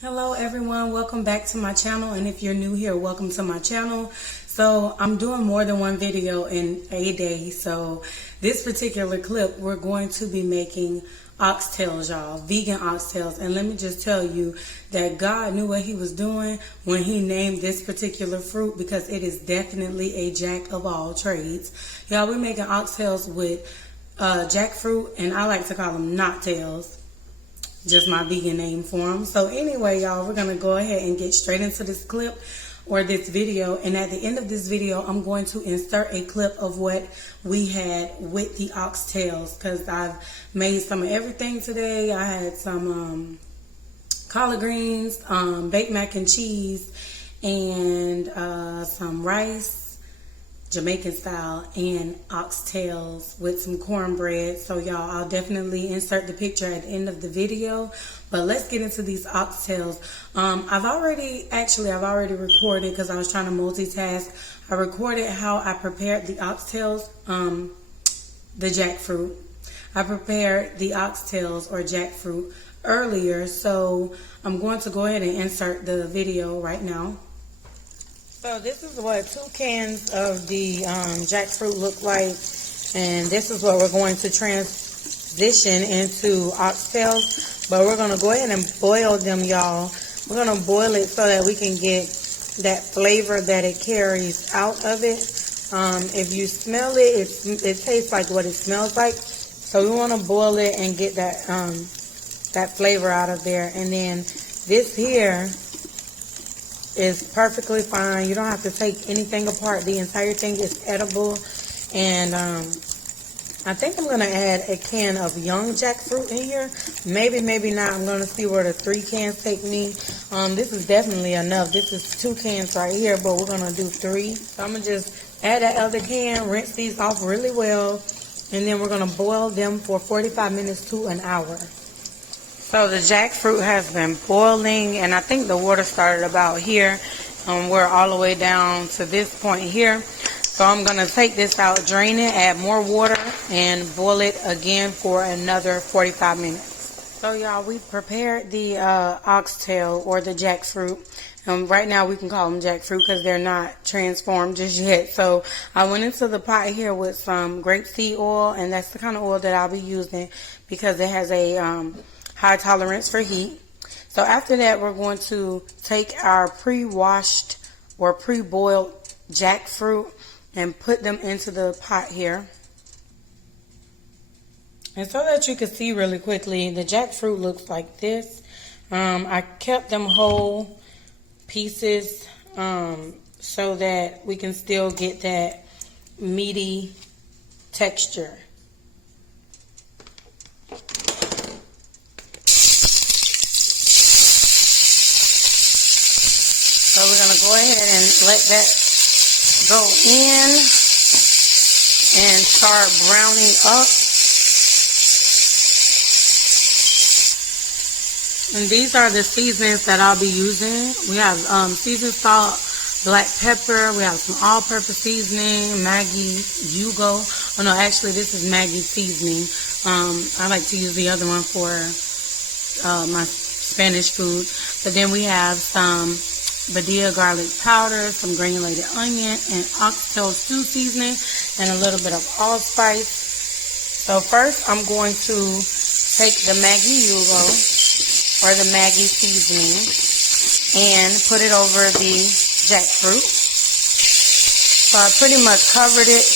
Hello everyone, welcome back to my channel, and if you're new here, welcome to my channel. So I'm doing more than one video in a day, so this particular clip we're going to be making oxtails, y'all, vegan oxtails. And let me just tell you that God knew what he was doing when he named this particular fruit, because it is definitely a jack of all trades. Y'all, we're making oxtails with jackfruit, and I like to call them knocktails. Just my vegan name for them. So anyway, y'all, we're going to go ahead and get straight into this clip or this video. And at the end of this video, I'm going to insert a clip of what we had with the oxtails, because I've made some of everything today. I had some collard greens, baked mac and cheese, and some rice, Jamaican style, and oxtails with some cornbread. So y'all, I'll definitely insert the picture at the end of the video, but let's get into these oxtails. I've already recorded, because I was trying to multitask. I recorded how I prepared the oxtails, the jackfruit. I prepared the oxtails or jackfruit earlier, so I'm going to go ahead and insert the video right now. So this is what 2 cans of the jackfruit look like, and this is what we're going to transition into oxtails. But we're going to go ahead and boil them, y'all. We're going to boil it so that we can get that flavor that it carries out of it. If you smell it, it tastes like what it smells like. So we want to boil it and get that that flavor out of there. And then this here is perfectly fine. You don't have to take anything apart. The entire thing is edible. And I think I'm going to add a can of young jackfruit in here. Maybe not. I'm going to see where the 3 cans take me. This is definitely enough. This is 2 cans right here, but we're going to do 3. So I'm going to just add that other can, rinse these off really well, and then we're going to boil them for 45 minutes to an hour. So the jackfruit has been boiling, and I think the water started about here. We're all the way down to this point here. So I'm going to take this out, drain it, add more water, and boil it again for another 45 minutes. So y'all, we prepared the oxtail or the jackfruit. Right now we can call them jackfruit because they're not transformed just yet. So I went into the pot here with some grapeseed oil, and that's the kind of oil that I'll be using because it has a high tolerance for heat. So after that, we're going to take our pre-washed or pre-boiled jackfruit and put them into the pot here. And so that you can see really quickly, the jackfruit looks like this. I kept them whole pieces so that we can still get that meaty texture. So we're going to go ahead and let that go in and start browning up. And these are the seasonings that I'll be using. We have seasoned salt, black pepper. We have some all-purpose seasoning, Maggi, Yugo. Oh no, actually this is Maggi seasoning. I like to use the other one for my Spanish food. But then we have some Badia garlic powder, some granulated onion, and oxtail stew seasoning, and a little bit of allspice. So first I'm going to take the Maggi Yugo or the Maggi seasoning and put it over the jackfruit. So I pretty much covered it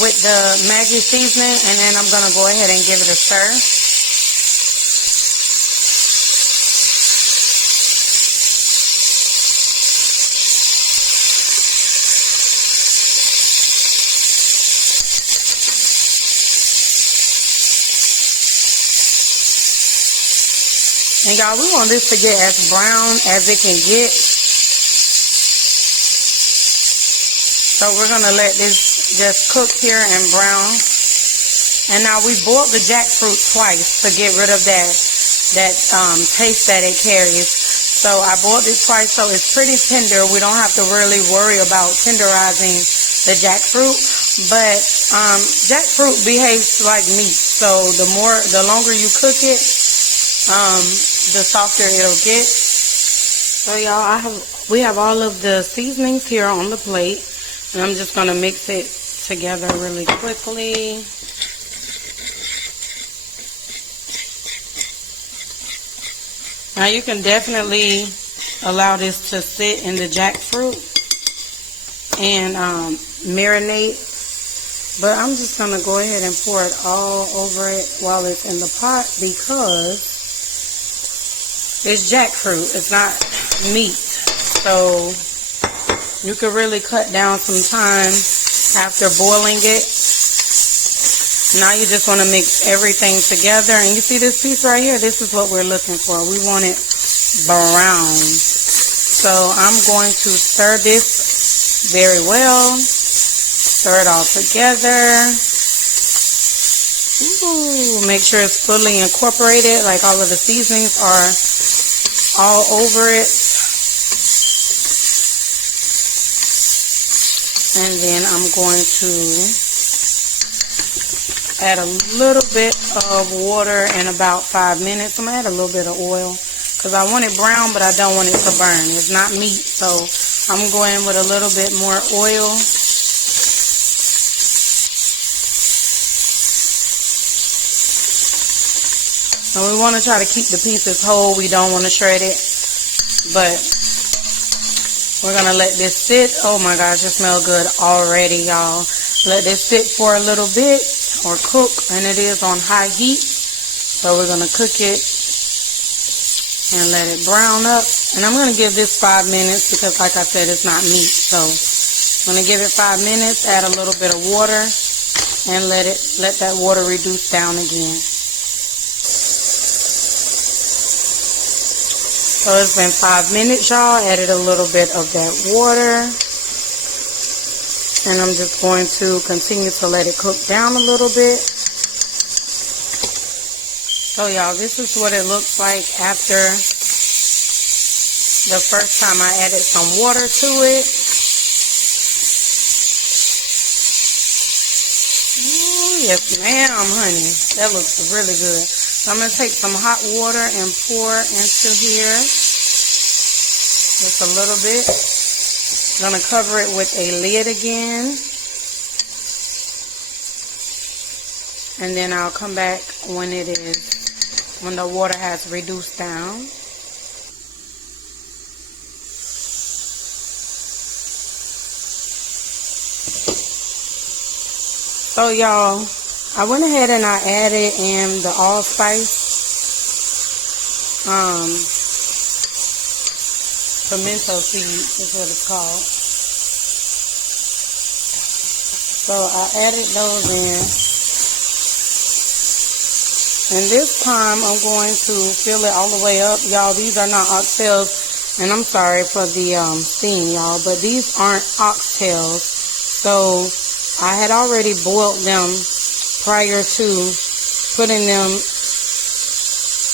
with the Maggi seasoning, and then I'm going to go ahead and give it a stir. And y'all, we want this to get as brown as it can get. So we're going to let this just cook here and brown. And now we boiled the jackfruit twice to get rid of that taste that it carries. So I boiled it twice so it's pretty tender. We don't have to really worry about tenderizing the jackfruit. But jackfruit behaves like meat. So the longer you cook it, the softer it'll get. So y'all, we have all of the seasonings here on the plate, and I'm just gonna mix it together really quickly. Now you can definitely allow this to sit in the jackfruit and marinate, but I'm just gonna go ahead and pour it all over it while it's in the pot because it's jackfruit. It's not meat, so you could really cut down some time after boiling it. Now you just want to mix everything together, and you see this piece right here? This is what we're looking for. We want it brown. So I'm going to stir this very well. Stir it all together. Ooh, make sure it's fully incorporated, like all of the seasonings are all over it. And then I'm going to add a little bit of water in about 5 minutes. I'm going to add a little bit of oil because I want it brown, but I don't want it to burn. It's not meat, so I'm going with a little bit more oil. And we want to try to keep the pieces whole. We don't want to shred it, but we're going to let this sit. Oh my gosh, it smells good already, y'all. Let this sit for a little bit or cook, and it is on high heat. So we're going to cook it and let it brown up. And I'm going to give this 5 minutes because, like I said, it's not meat. So I'm going to give it 5 minutes, add a little bit of water, and let that water reduce down again. So it's been 5 minutes, y'all. Added a little bit of that water. And I'm just going to continue to let it cook down a little bit. So y'all, this is what it looks like after the first time I added some water to it. Ooh, yes ma'am, honey. That looks really good. So I'm going to take some hot water and pour into here. Just a little bit. I'm going to cover it with a lid again. And then I'll come back when the water has reduced down. So y'all, I went ahead and I added in the allspice. Pimento seeds is what it's called. So I added those in. And this time I'm going to fill it all the way up. Y'all, these are not oxtails. And I'm sorry for the steam, y'all. But these aren't oxtails. So I had already boiled them prior to putting them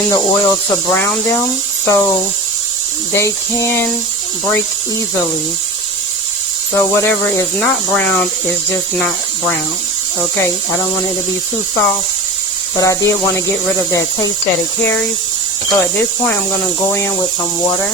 in the oil to brown them. So they can break easily. So whatever is not browned is just not brown. Okay, I don't want it to be too soft, but I did want to get rid of that taste that it carries. So at this point, I'm going to go in with some water.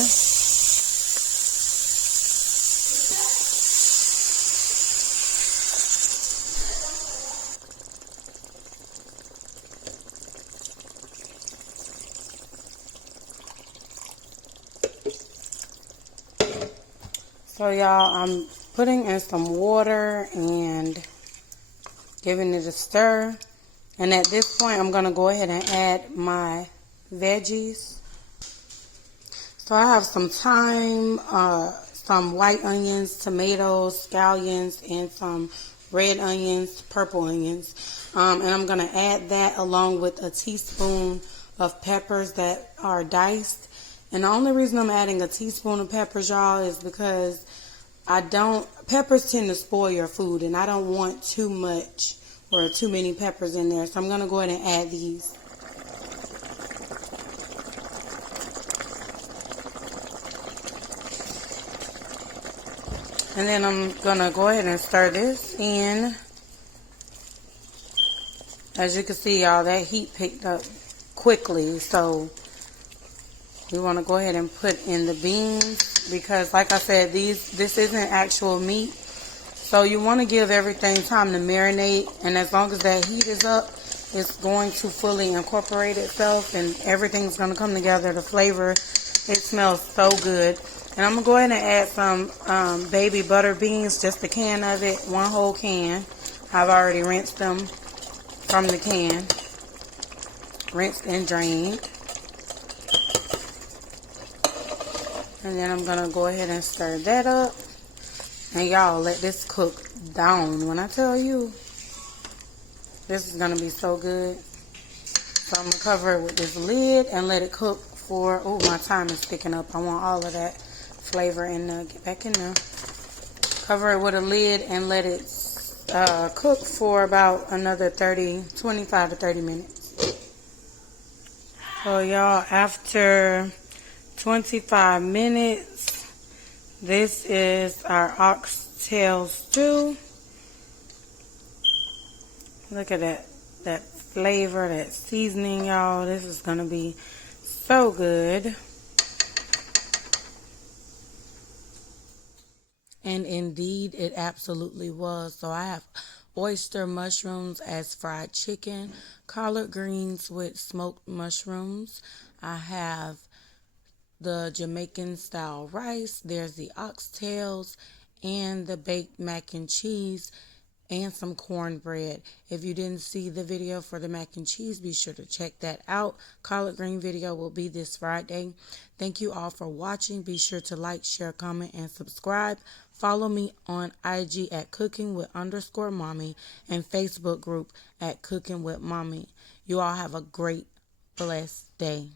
So y'all, I'm putting in some water and giving it a stir. And at this point, I'm going to go ahead and add my veggies. So I have some thyme, some white onions, tomatoes, scallions, and some red onions, purple onions. And I'm going to add that along with a teaspoon of peppers that are diced. And the only reason I'm adding a teaspoon of peppers, y'all, is because peppers tend to spoil your food, and I don't want too much or too many peppers in there. So I'm going to go ahead and add these. And then I'm going to go ahead and stir this in. As you can see, y'all, that heat picked up quickly. So We want to go ahead and put in the beans because, like I said, this isn't actual meat. So you want to give everything time to marinate, and as long as that heat is up, it's going to fully incorporate itself and everything's going to come together. The flavor, it smells so good. And I'm going to go ahead and add some baby butter beans, just a can of it, one whole can. I've already rinsed them from the can, rinsed and drained. And then I'm going to go ahead and stir that up. And y'all, let this cook down. When I tell you, this is going to be so good. So I'm going to cover it with this lid and let it cook for, oh, my time is sticking up. I want all of that flavor in there. Get back in there. Cover it with a lid and let it cook for about another 25 to 30 minutes. So y'all, after 25 minutes, this is our oxtail stew. Look at that flavor, that seasoning, y'all. This is going to be so good. And indeed, it absolutely was. So I have oyster mushrooms as fried chicken, collard greens with smoked mushrooms. I have the Jamaican style rice. There's the oxtails and the baked mac and cheese and some cornbread. If you didn't see the video for the mac and cheese, be sure to check that out. Collard green video will be this Friday. Thank you all for watching. Be sure to like, share, comment, and subscribe. Follow me on IG at cookingwith_mommy and Facebook group at Cooking with Mommy. You all have a great, blessed day.